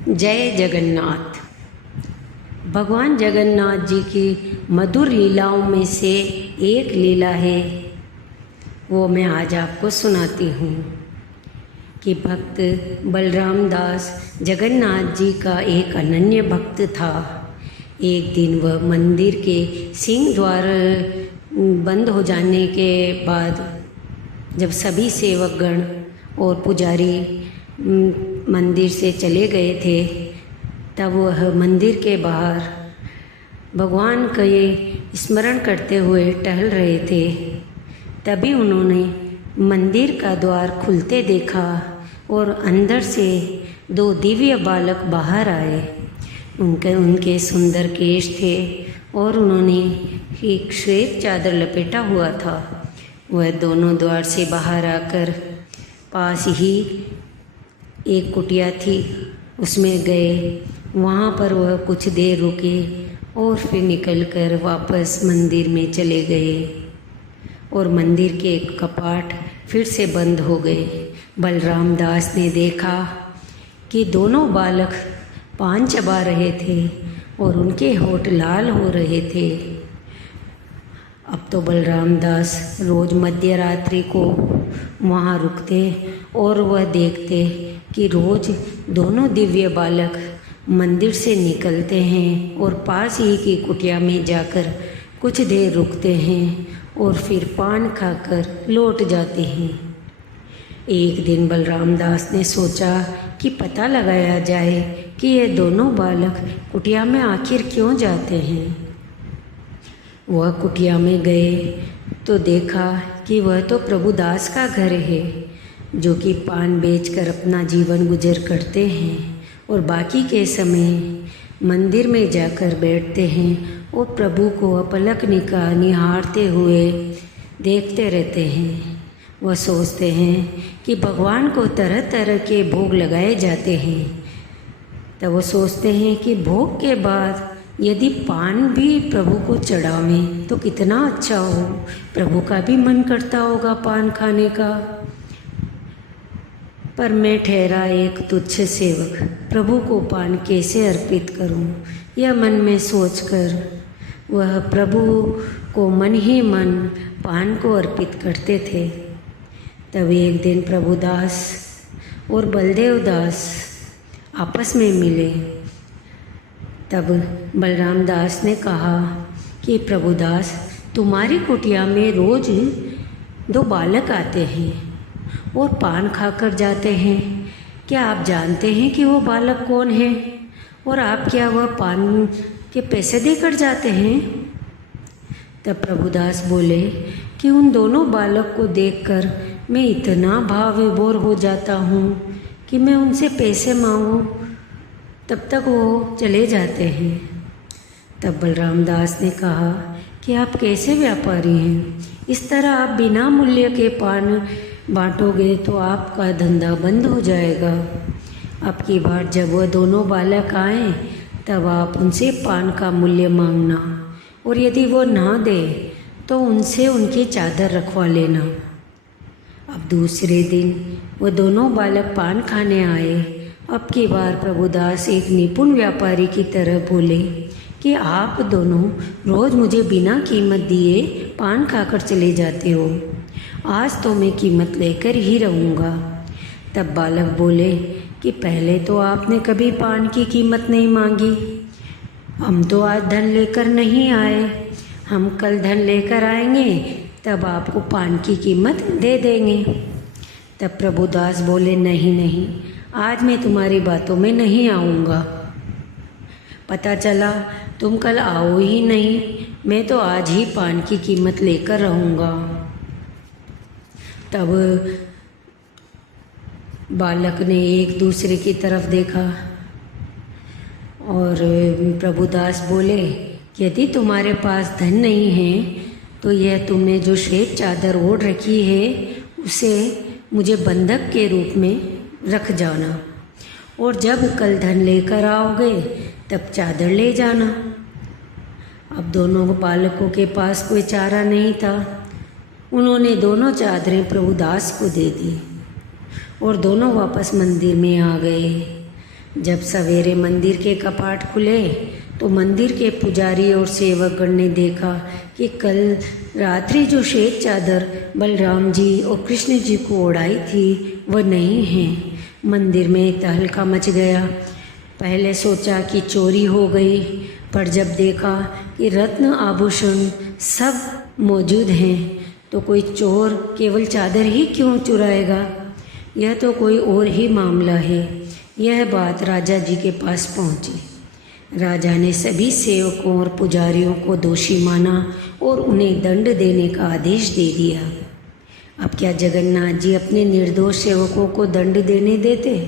जय जगन्नाथ। भगवान जगन्नाथ जी की मधुर लीलाओं में से एक लीला है, वो मैं आज आपको सुनाती हूँ कि भक्त बलराम दास जगन्नाथ जी का एक अनन्य भक्त था। एक दिन वह मंदिर के सिंह द्वार बंद हो जाने के बाद जब सभी सेवकगण और पुजारी मंदिर से चले गए थे, तब वह मंदिर के बाहर भगवान का ये स्मरण करते हुए टहल रहे थे। तभी उन्होंने मंदिर का द्वार खुलते देखा और अंदर से दो दिव्य बालक बाहर आए। उनके सुंदर केश थे और उन्होंने एक श्वेत चादर लपेटा हुआ था। वह दोनों द्वार से बाहर आकर पास ही एक कुटिया थी, उसमें गए। वहाँ पर वह कुछ देर रुके और फिर निकलकर वापस मंदिर में चले गए और मंदिर के कपाट फिर से बंद हो गए। बलराम दास ने देखा कि दोनों बालक पान चबा रहे थे और उनके होठ लाल हो रहे थे। अब तो बलराम दास रोज़ मध्य रात्रि को वहाँ रुकते और वह देखते कि रोज़ दोनों दिव्य बालक मंदिर से निकलते हैं और पास ही की कुटिया में जाकर कुछ देर रुकते हैं और फिर पान खाकर लौट जाते हैं। एक दिन बलराम दास ने सोचा कि पता लगाया जाए कि ये दोनों बालक कुटिया में आखिर क्यों जाते हैं। वह कुटिया में गए तो देखा कि वह तो प्रभुदास का घर है, जो कि पान बेचकर अपना जीवन गुजर करते हैं और बाकी के समय मंदिर में जाकर बैठते हैं और प्रभु को अपलक निहारते हुए देखते रहते हैं। वह सोचते हैं कि भगवान को तरह तरह के भोग लगाए जाते हैं। तब वो सोचते हैं कि भोग के बाद यदि पान भी प्रभु को चढ़ावें तो कितना अच्छा हो, प्रभु का भी मन करता होगा पान खाने का। पर मैं ठहरा एक तुच्छ सेवक, प्रभु को पान कैसे अर्पित करूं, यह मन में सोचकर वह प्रभु को मन ही मन पान को अर्पित करते थे। तब एक दिन प्रभुदास और बलदेव दास आपस में मिले। तब बलराम दास ने कहा कि प्रभुदास, तुम्हारी कुटिया में रोज़ दो बालक आते हैं और पान खाकर जाते हैं। क्या आप जानते हैं कि वो बालक कौन है और आप क्या वह पान के पैसे देकर जाते हैं? तब प्रभुदास बोले कि उन दोनों बालक को देखकर मैं इतना भाव विभोर हो जाता हूँ कि मैं उनसे पैसे मांगूं, तब तक वो चले जाते हैं। तब बलराम दास ने कहा कि आप कैसे व्यापारी हैं, इस तरह आप बिना मूल्य के पान बांटोगे तो आपका धंधा बंद हो जाएगा। अब की बार जब वह दोनों बालक आए तब आप उनसे पान का मूल्य मांगना और यदि वो ना दे तो उनसे उनकी चादर रखवा लेना। अब दूसरे दिन वो दोनों बालक पान खाने आए। अब की बार प्रभुदास एक निपुण व्यापारी की तरह बोले कि आप दोनों रोज़ मुझे बिना कीमत दिए पान खाकर चले जाते हो, आज तो मैं कीमत लेकर ही रहूँगा। तब बालक बोले कि पहले तो आपने कभी पान की कीमत नहीं मांगी, हम तो आज धन लेकर नहीं आए, हम कल धन लेकर आएंगे तब आपको पान की कीमत दे देंगे। तब प्रभुदास बोले नहीं नहीं, आज मैं तुम्हारी बातों में नहीं आऊँगा। पता चला तुम कल आओ ही नहीं, मैं तो आज ही पान की कीमत लेकर रहूँगा। तब बालक ने एक दूसरे की तरफ देखा और प्रभुदास बोले यदि तुम्हारे पास धन नहीं है तो यह तुमने जो श्वेत चादर ओढ़ रखी है उसे मुझे बंधक के रूप में रख जाना और जब कल धन लेकर आओगे तब चादर ले जाना। अब दोनों बालकों के पास कोई चारा नहीं था। उन्होंने दोनों चादरें प्रभुदास को दे दी और दोनों वापस मंदिर में आ गए। जब सवेरे मंदिर के कपाट खुले तो मंदिर के पुजारी और सेवकगण ने देखा कि कल रात्रि जो श्वेत चादर बलराम जी और कृष्ण जी को ओढ़ाई थी वह नहीं है। मंदिर में तहलका मच गया। पहले सोचा कि चोरी हो गई, पर जब देखा कि रत्न आभूषण सब मौजूद हैं तो कोई चोर केवल चादर ही क्यों चुराएगा। यह तो कोई और ही मामला है। यह बात राजा जी के पास पहुंची। राजा ने सभी सेवकों और पुजारियों को दोषी माना और उन्हें दंड देने का आदेश दे दिया। अब क्या जगन्नाथ जी अपने निर्दोष सेवकों को दंड देने देते?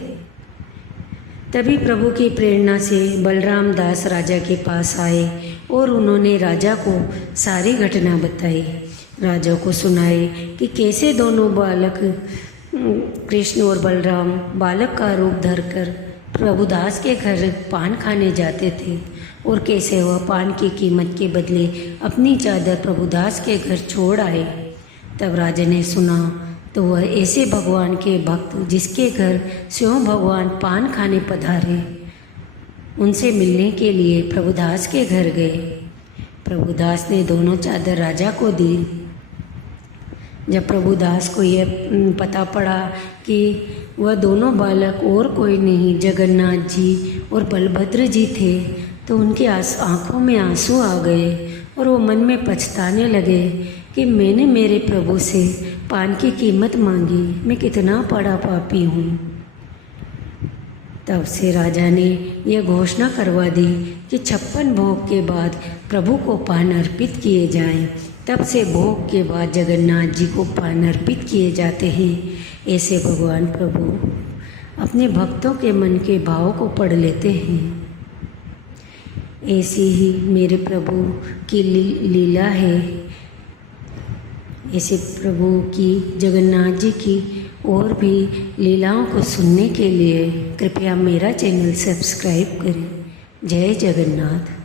तभी प्रभु की प्रेरणा से बलराम दास राजा के पास आए और उन्होंने राजा को सारी घटना बताई। राजा को सुनाए कि कैसे दोनों बालक कृष्ण और बलराम बालक का रूप धरकर प्रभुदास के घर पान खाने जाते थे और कैसे वह पान की कीमत के बदले अपनी चादर प्रभुदास के घर छोड़ आए। तब राजा ने सुना तो वह ऐसे भगवान के भक्त जिसके घर स्वयं भगवान पान खाने पधारे, उनसे मिलने के लिए प्रभुदास के घर गए। प्रभुदास ने दोनों चादर राजा को दी। जब प्रभुदास को यह पता पड़ा कि वह दोनों बालक और कोई नहीं जगन्नाथ जी और बलभद्र जी थे तो उनकी आंखों में आंसू आ गए और वो मन में पछताने लगे कि मैंने मेरे प्रभु से पान की कीमत मांगी, मैं कितना बड़ा पापी हूँ। तब से राजा ने यह घोषणा करवा दी कि 56 भोग के बाद प्रभु को पान अर्पित किए जाएं। तब से भोग के बाद जगन्नाथ जी को पान अर्पित किए जाते हैं। ऐसे भगवान प्रभु अपने भक्तों के मन के भाव को पढ़ लेते हैं। ऐसी ही मेरे प्रभु की लीला है। ऐसे प्रभु की जगन्नाथ जी की और भी लीलाओं को सुनने के लिए कृपया मेरा चैनल सब्सक्राइब करें। जय जगन्नाथ।